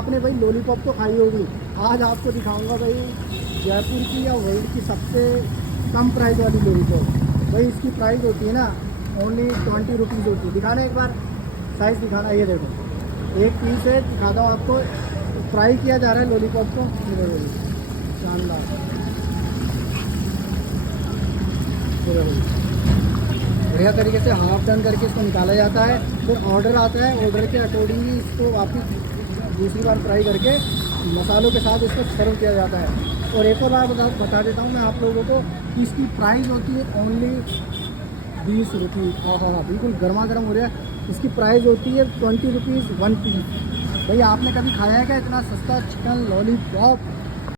आपने भाई लॉलीपॉप तो खाई होगी, आज आपको दिखाऊंगा भाई जयपुर की या वर्ल्ड की सबसे कम प्राइस वाली लॉलीपॉप। भाई इसकी प्राइस होती है ना ओनली 20 रुपीज़ होती है। दिखाना एक बार साइज़ दिखाना, ये देखो एक पीस है, दिखाता हूँ आपको। फ्राई किया जा रहा है लॉलीपॉप को, ये देखो शानदार, ये देखो बढ़िया तरीके से हाफ टर्न करके इसको निकाला जाता है। फिर ऑर्डर आता है, ऑर्डर के अकॉर्डिंग ही इसको वापस दूसरी बार फ्राई करके मसालों के साथ इसको सर्व किया जाता है। और एक और बार बता देता हूँ मैं आप लोगों को कि इसकी प्राइस होती है ओनली 20 रुपीज़। हाँ, बिल्कुल गर्मा गर्म हो रहा है। इसकी प्राइस होती है 20 रुपीज़ 1 पीस। भाई आपने कभी खाया है क्या इतना सस्ता चिकन लॉलीपॉप?